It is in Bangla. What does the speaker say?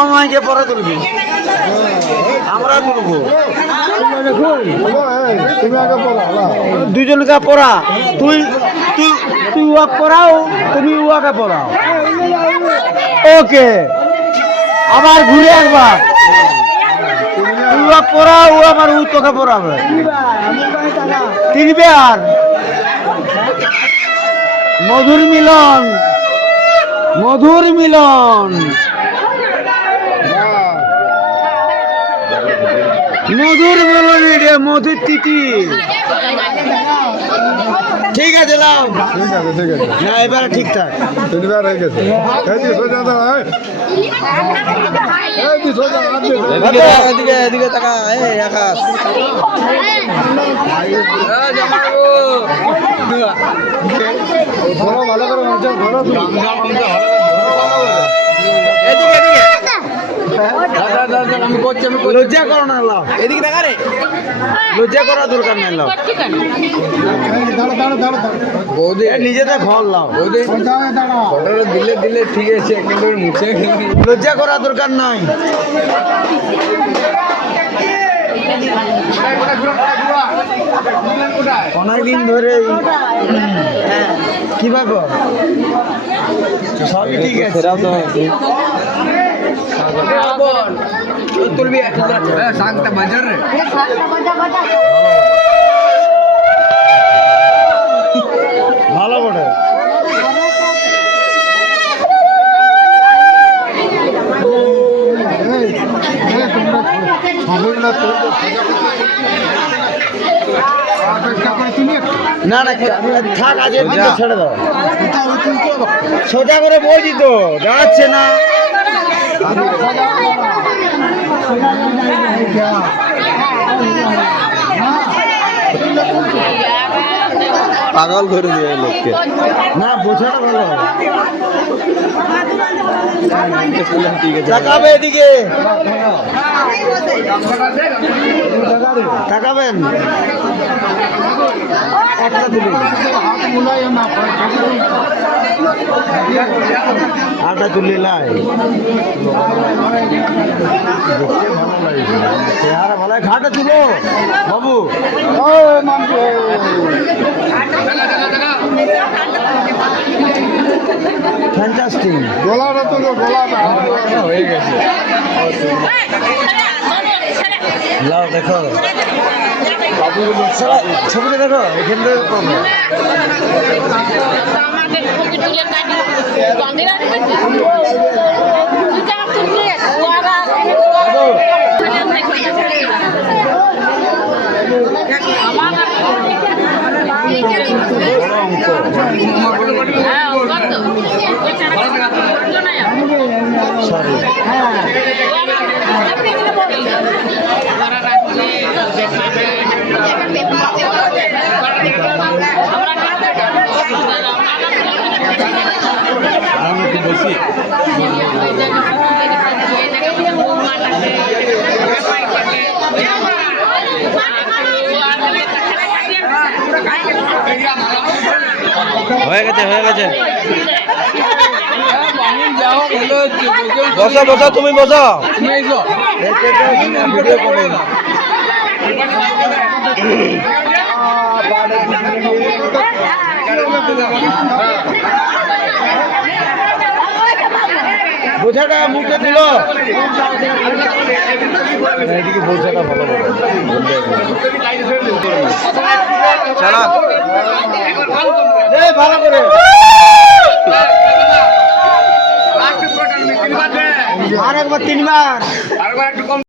মামাকে পরে তুলবি, আমরা তুলবো। দুজনকে পড়া, তুই তুই তুই ওয়াক পড়াও, তুমি ওয়াকে পড়াও। ওকে, আবার ঘুরে একবার তুই ওয়াক পড়াও, ও আমার ও তোকে পড়াবে। তিনবে আর মধুর মিলন, মধুর মিলন, মধুর মিলন রে, মধুর তিথি। ঠিক আছে লাও, না এবারে ঠিকঠাক। এদিকে তাকা, আকাশ ভালো করে লজ্জা করো না, লাও এদিকে দেখা রে, লজ্জা করার দরকার নেই। লাও বৌদি নিজেদের ঘর, লাও বৌদি দিলে দিলে ঠিক আছে, কিন্তু মুছে লজ্জা করার দরকার নাই। অনেকদিন ধরে কি ভাবো, সব ঠিক আছে। তুলবি শান্তা বাজার রে, ভালো বটে। না না থাক, আজ ছেড়ে দাও, সোজা করে বলছি তো, দাঁড়াচ্ছে না। পাগল করে দিয়ে লোককে, না বোঝাটা ভালো হবে। ঠিক আছে, তাকাবে এদিকে, তাকাবেন। একটা দিবি, আটা তুলি লাই, চেহারা ভালো, ঘাটে তুলো বাবু। ফ্যান্টাস্টিক, গলাটা তো গলাটা হয়ে গেছে। লাও দেখো, ছবিটা দেখো, এখান থেকে পাবো। সরি, বেশি হয়ে গেছে, হয়ে গেছে। বসো বসো, তুমি বসো। ভিডিও করে বোঝাটা মুখে দিল, এদিকে বোঝাটা ভালো ভালো করে আর একবার 3 বার।